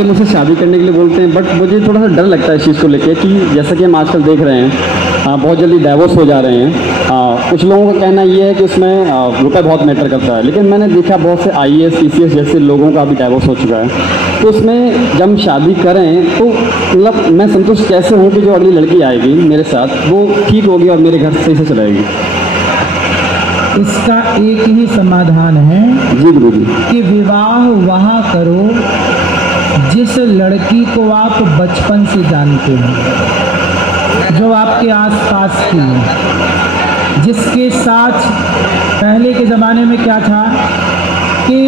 तो मुझसे शादी करने के लिए बोलते हैं, बट मुझे थोड़ा सा डर लगता है इस चीज़ को लेकर कि जैसा कि हम आजकल देख रहे हैं बहुत जल्दी डाइवोर्स हो जा रहे हैं। कुछ लोगों का कहना ये है कि उसमें रुपये बहुत मैटर करता है, लेकिन मैंने देखा बहुत से IAS PCS जैसे लोगों का भी डाइवोर्स हो चुका है। तो उसमें जब हम शादी करें तो मतलब मैं संतुष्ट कैसे हूँ कि जो अगली लड़की आएगी मेरे साथ वो ठीक होगी और मेरे घर सही से चलाएगी? इसका एक ही समाधान है जी गुरु जी, कि विवाह वहाँ करो जिस लड़की को आप बचपन से जानते हैं, जो आपके आसपास की है, जिसके साथ पहले के ज़माने में क्या था कि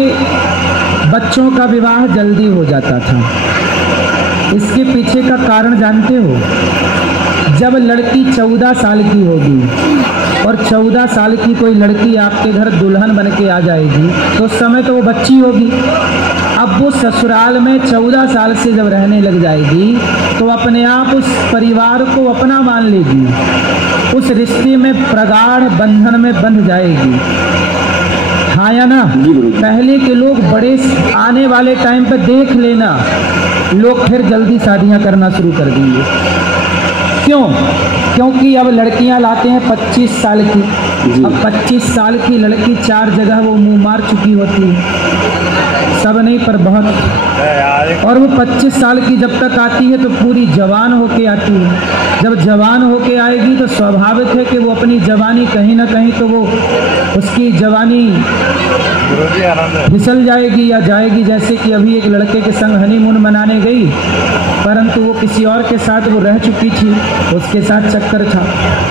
बच्चों का विवाह जल्दी हो जाता था। इसके पीछे का कारण जानते हो? जब लड़की 14 साल की होगी और 14 साल की कोई लड़की आपके घर दुल्हन बन के आ जाएगी तो उस समय तो वो बच्ची होगी। अब वो ससुराल में 14 साल से जब रहने लग जाएगी तो अपने आप उस परिवार को अपना मान लेगी, उस रिश्ते में प्रगाढ़ बंधन में बंध जाएगी। हाँ या ना? पहले के लोग बड़े आने वाले टाइम पे देख लेना, लोग फिर जल्दी शादियां करना शुरू कर देंगे। क्यों? क्योंकि अब लड़कियां लाते हैं 25 साल की। अब 25 साल की लड़की 4 जगह वो मुंह मार चुकी होती है, सब नहीं पर बहुत। और वो 25 साल की जब तक आती है तो पूरी जवान होके आती है। जब जवान होके आएगी तो स्वाभाविक है कि वो अपनी जवानी कहीं ना कहीं तो वो उसकी जवानी फिसल जाएगी या जाएगी। जैसे कि अभी एक लड़के के संग हनीमून मनाने गई, परंतु वो किसी और के साथ वो रह चुकी थी, उसके साथ चक्कर था।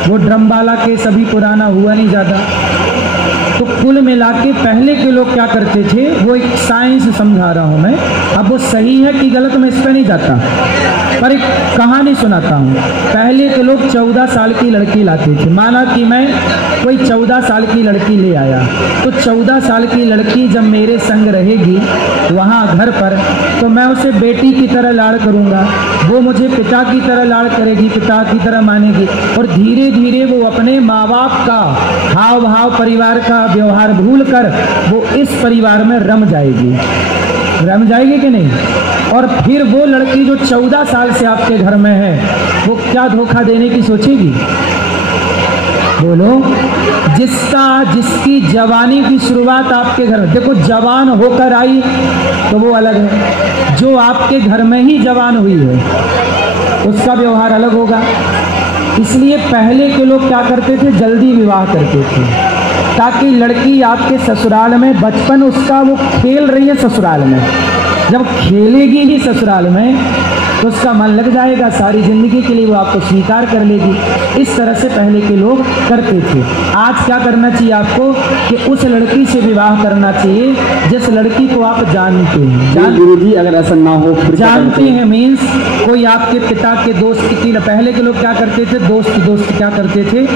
वो ड्रम वाला केस अभी पुराना हुआ नहीं ज़्यादा। तो कुल मिला के पहले के लोग क्या करते थे, वो एक साइंस समझा रहा हूँ मैं, अब वो सही है कि गलत मैं इस पर नहीं जाता, पर एक कहानी सुनाता हूँ। पहले के लोग 14 साल की लड़की लाते थे। माना कि मैं कोई 14 साल की लड़की ले आया, तो 14 साल की लड़की जब मेरे संग रहेगी वहाँ घर पर, तो मैं उसे बेटी की तरह लाड़ करूँगा, वो मुझे पिता की तरह लाड़ करेगी, पिता की तरह मानेगी, और धीरे धीरे वो अपने माँ बाप का हाव भाव, परिवार का व्यवहार भूल कर वो इस परिवार में रम जाएगी। रम जाएगी कि नहीं? और फिर वो लड़की जो 14 साल से आपके घर में है, वो क्या धोखा देने की सोचेगी? बोलो। जिसकी जवानी की शुरुआत आपके घर में, देखो जवान होकर आई तो वो अलग है, जो आपके घर में ही जवान हुई है उसका व्यवहार अलग होगा। इसलिए पहले के लोग क्या करते थे, जल्दी विवाह करते थे, ताकि लड़की आपके ससुराल में बचपन उसका वो खेल रही है ससुराल में, जब खेलेगी ही ससुराल में तो उसका मन लग जाएगा, सारी जिंदगी के लिए वो आपको स्वीकार कर लेगी। इस तरह से पहले के लोग करते थे। आज क्या करना चाहिए आपको कि उस लड़की से विवाह करना चाहिए जिस लड़की को आप जानते हैं। गुरुजी अगर ऐसा ना हो, जानते हैं मीन्स कोई आपके पिता के दोस्त की। पहले के लोग क्या करते थे, दोस्त क्या करते थे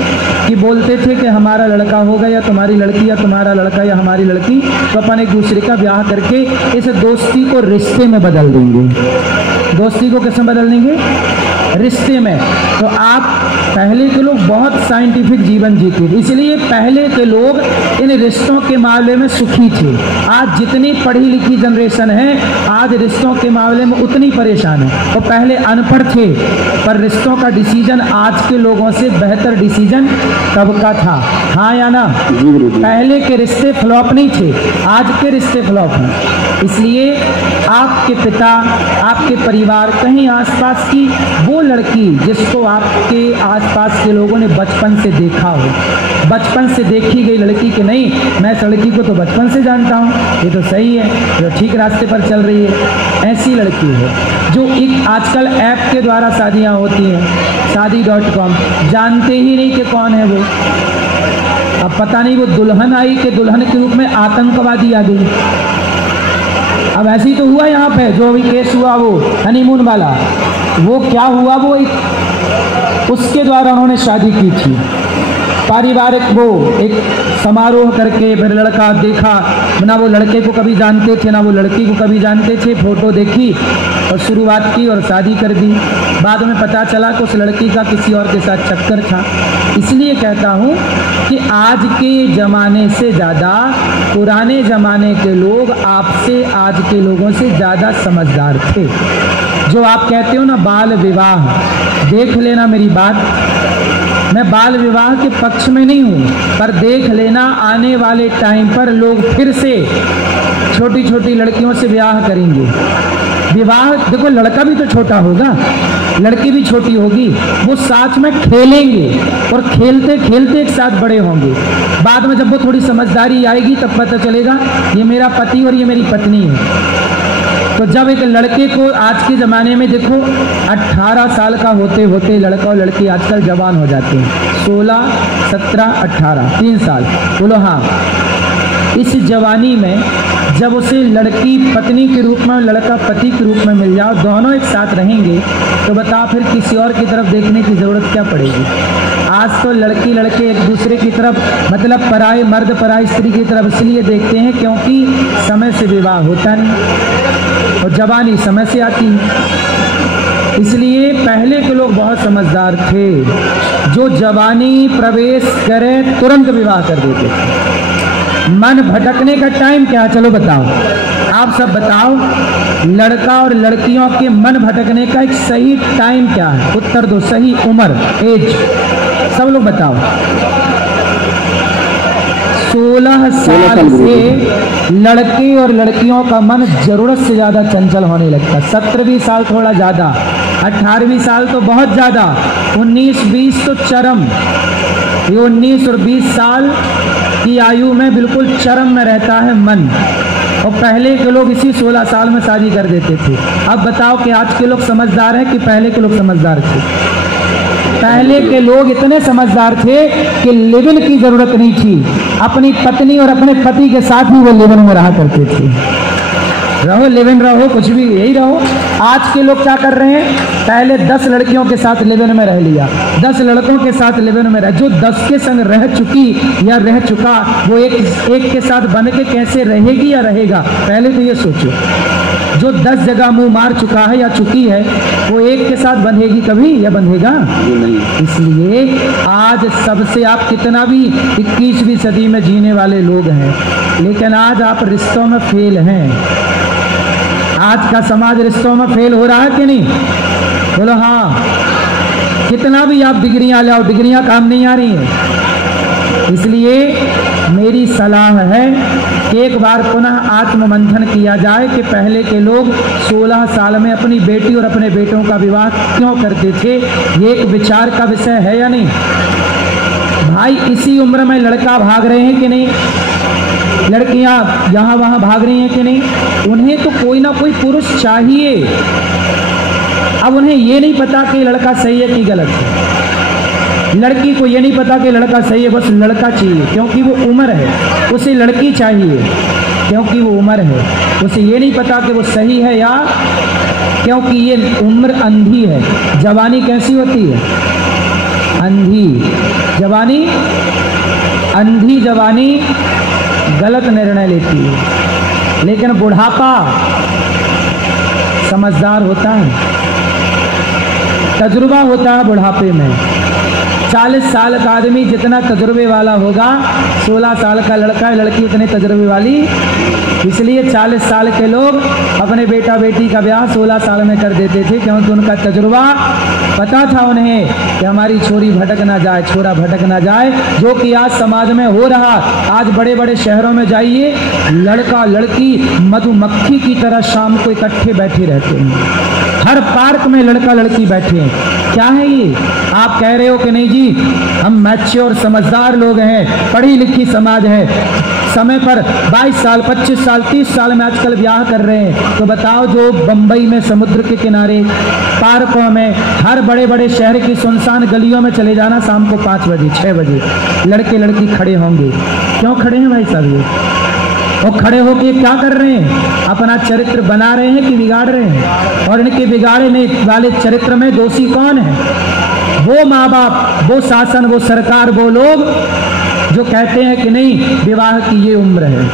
कि बोलते थे कि हमारा लड़का होगा या तुम्हारी लड़की, या तुम्हारा लड़का या हमारी लड़की, तो अपन एक दूसरे का ब्याह करके इस दोस्ती को रिश्ते में बदल देंगे। दोस्ती को किसमें बदल देंगे? रिश्ते में। तो आप पहले के लोग बहुत साइंटिफिक जीवन जीते थे, इसलिए पहले के लोग इन रिश्तों के मामले में सुखी थे। आज जितनी पढ़ी लिखी जनरेशन है, आज रिश्तों के मामले में उतनी परेशान है। तो पहले अनपढ़ थे, पर रिश्तों का डिसीजन आज के लोगों से बेहतर डिसीजन तब का था। हाँ या ना? पहले के रिश्ते फ्लॉप नहीं थे, आज के रिश्ते फ्लॉप हैं। इसलिए आपके पिता, आपके परिवार, कहीं आसपास की वो लड़की जिसको आपके आसपास के लोगों ने बचपन से देखा हो, बचपन से देखी गई लड़की के नहीं, मैं इस लड़की को तो बचपन से जानता हूँ, ये तो सही है, जो ठीक रास्ते पर चल रही है, ऐसी लड़की हो। जो एक आजकल ऐप के द्वारा शादियाँ होती हैं, शादी.com, जानते ही नहीं कि कौन है वो। अब पता नहीं वो दुल्हन आई कि दुल्हन के रूप में आतंकवादी आ गई। अब ऐसे ही तो हुआ यहाँ पे, जो अभी केस हुआ वो हनीमून वाला, वो क्या हुआ, वो एक उसके द्वारा उन्होंने शादी की थी। पारिवारिक वो एक समारोह करके फिर लड़का देखा, ना वो लड़के को कभी जानते थे ना वो लड़की को कभी जानते थे, फोटो देखी और शुरुआत की और शादी कर दी। बाद में पता चला कि उस लड़की का किसी और के साथ चक्कर था। इसलिए कहता हूँ कि आज के ज़माने से ज़्यादा पुराने ज़माने के लोग आपसे आज के लोगों से ज़्यादा समझदार थे। जो आप कहते हो ना बाल विवाह, देख लेना मेरी बात, मैं बाल विवाह के पक्ष में नहीं हूँ, पर देख लेना आने वाले टाइम पर लोग फिर से छोटी छोटी लड़कियों से विवाह करेंगे। विवाह देखो, लड़का भी तो छोटा होगा, लड़की भी छोटी होगी, वो साथ में खेलेंगे और खेलते खेलते एक साथ बड़े होंगे। बाद में जब वो थोड़ी समझदारी आएगी तब पता चलेगा ये मेरा पति और ये मेरी पत्नी है। तो जब एक लड़के को आज के ज़माने में देखो 18 साल का होते होते लड़का और लड़की आजकल जवान हो जाते हैं, 16, 17, 18, 3 साल। बोलो हाँ, इस जवानी में जब उसे लड़की पत्नी के रूप में और लड़का पति के रूप में मिल जाओ, दोनों एक साथ रहेंगे, तो बताओ फिर किसी और की तरफ देखने की ज़रूरत क्या पड़ेगी। आज तो लड़की लड़के एक दूसरे की तरफ, मतलब पराए मर्द पराई स्त्री की तरफ इसलिए देखते हैं क्योंकि समय से विवाह होता नहीं और जवानी समय से आती है। इसलिए पहले के लोग बहुत समझदार थे, जो जवानी प्रवेश करे तुरंत विवाह कर देते थे। मन भटकने का टाइम क्या, चलो बताओ, आप सब बताओ, लड़का और लड़कियों के मन भटकने का एक सही टाइम क्या है? उत्तर दो, सही उम्र, एज, सब लोग बताओ। 16 साल से लड़के और लड़कियों का मन जरूरत से ज़्यादा चंचल होने लगता। 17 साल थोड़ा ज़्यादा, 18 साल तो बहुत ज़्यादा, 19-20 तो चरम। ये 19 और 20 साल की आयु में बिल्कुल चरम में रहता है मन। और पहले के लोग इसी 16 साल में शादी कर देते थे। अब बताओ कि आज के लोग समझदार हैं कि पहले के लोग समझदार थे? पहले के लोग इतने समझदार थे कि लिव-इन की जरूरत नहीं थी, अपनी पत्नी और अपने पति के साथ ही वो लिव-इन में रहा करते थे। रहो, लिव-इन रहो, कुछ भी यही रहो। आज के लोग क्या कर रहे हैं? पहले 10 लड़कियों के साथ लिव-इन में रह लिया, 10 लड़कों के साथ लिव-इन में रह, जो 10 के संग रह चुकी या रह चुका वो एक के साथ बन के कैसे रहेगी या रहेगा? पहले तो ये सोचो। जो 10 जगह मुंह मार चुका है या चुकी है वो एक के साथ बंधेगी कभी या बंधेगा? नहीं। इसलिए आज सबसे, आप कितना भी 21वीं सदी में जीने वाले लोग हैं, लेकिन आज आप रिश्तों में फेल हैं। आज का समाज रिश्तों में फेल हो रहा है कि नहीं? बोलो हाँ। कितना भी आप डिग्रियां लाओ, डिग्रियां काम नहीं आ रही हैं। इसलिए मेरी सलाह है कि एक बार पुनः आत्ममंथन किया जाए कि पहले के लोग 16 साल में अपनी बेटी और अपने बेटों का विवाह क्यों करते थे। ये एक विचार का विषय है या नहीं भाई? इसी उम्र में लड़का भाग रहे हैं कि नहीं, लड़कियां यहाँ वहाँ भाग रही हैं कि नहीं? उन्हें तो कोई ना कोई पुरुष चाहिए। अब उन्हें ये नहीं पता कि लड़का सही है कि गलत है, लड़की को ये नहीं पता कि लड़का सही है, बस लड़का चाहिए क्योंकि वो उम्र है, उसे लड़की चाहिए क्योंकि वो उम्र है। उसे ये नहीं पता कि वो सही है या, क्योंकि ये उम्र अंधी है। जवानी कैसी होती है? अंधी जवानी। अंधी जवानी गलत निर्णय लेती है, लेकिन बुढ़ापा समझदार होता है, तजुर्बा होता है बुढ़ापे में। 40 साल का आदमी जितना तजुर्बे वाला होगा, 16 साल का लड़का लड़की उतने तजुर्बे वाली। इसलिए 40 साल के लोग अपने बेटा बेटी का ब्याह 16 साल में कर देते थे, क्योंकि उनका तजुर्बा पता था उन्हें कि हमारी छोरी भटक ना जाए, छोरा भटक ना जाए, जो कि आज समाज में हो रहा। आज बड़े बड़े शहरों में जाइए, लड़का लड़की मधुमक्खी की तरह शाम को इकट्ठे बैठे रहते हैं। हर पार्क में लड़का लड़की बैठे हैं। क्या है ये? आप कह रहे हो कि नहीं जी हम मैच्योर समझदार लोग हैं, पढ़ी लिखी समाज है, समय पर 22 साल 25 साल 30 साल में आजकल ब्याह कर रहे हैं। तो बताओ, जो बंबई में समुद्र के किनारे पार्कों में, हर बड़े बड़े शहर की सुनसान गलियों में चले जाना, शाम को 5 बजे 6 बजे लड़के लड़की खड़े होंगे। क्यों खड़े हैं भाई साहब? ये और खड़े होके क्या कर रहे हैं? अपना चरित्र बना रहे हैं कि बिगाड़ रहे हैं? और इनके बिगाड़ने वाले चरित्र में दोषी कौन है? वो माँ बाप, वो शासन, वो सरकार, वो लोग जो कहते हैं कि नहीं विवाह की ये उम्र है।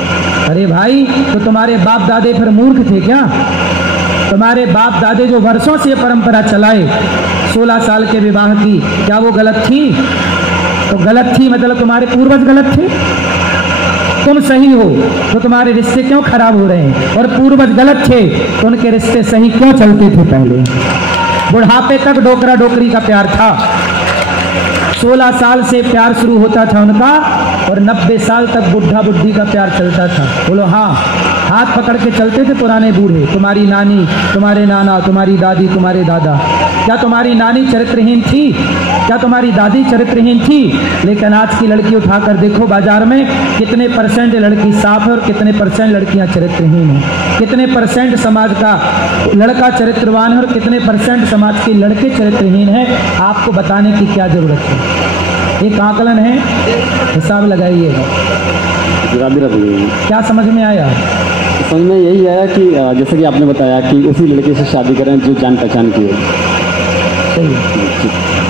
अरे भाई, तो तुम्हारे बाप दादे फिर मूर्ख थे क्या? तुम्हारे बाप दादे जो वर्षों से परंपरा चलाए 16 साल के विवाह की, क्या वो गलत थी? तो गलत थी मतलब तुम्हारे पूर्वज गलत थे। तुम सही हो तो तुम्हारे रिश्ते क्यों खराब हो रहे हैं? और पूर्वज गलत थे तो उनके रिश्ते सही क्यों चलते थे? पहले बुढ़ापे तक डोकरा डोकरी का प्यार था। 16 साल से प्यार शुरू होता था उनका और 90 साल तक बुढ़ा बुढ़ी का प्यार चलता था। बोलो हाँ, हाथ पकड़ के चलते थे पुराने बूढ़े। तुम्हारी नानी, तुम्हारे नाना, तुम्हारी दादी, तुम्हारे दादा। क्या तुम्हारी नानी चरित्रहीन थी? क्या तुम्हारी दादी चरित्रहीन थी? लेकिन आज की लड़की उठाकर देखो बाजार में, कितने परसेंट लड़की साफ है और कितने परसेंट लड़कियां चरित्रहीन हैं। कितने परसेंट समाज का लड़का चरित्रवान है और कितने परसेंट समाज के लड़के चरित्रहीन हैं। आपको बताने की क्या जरूरत है? एक आकलन है, हिसाब लगाइएगा। क्या समझ में आया? समझ में यही आया कि जैसे कि आपने बताया कि उसी लड़के से शादी करें जो जान पहचान की है। सही है।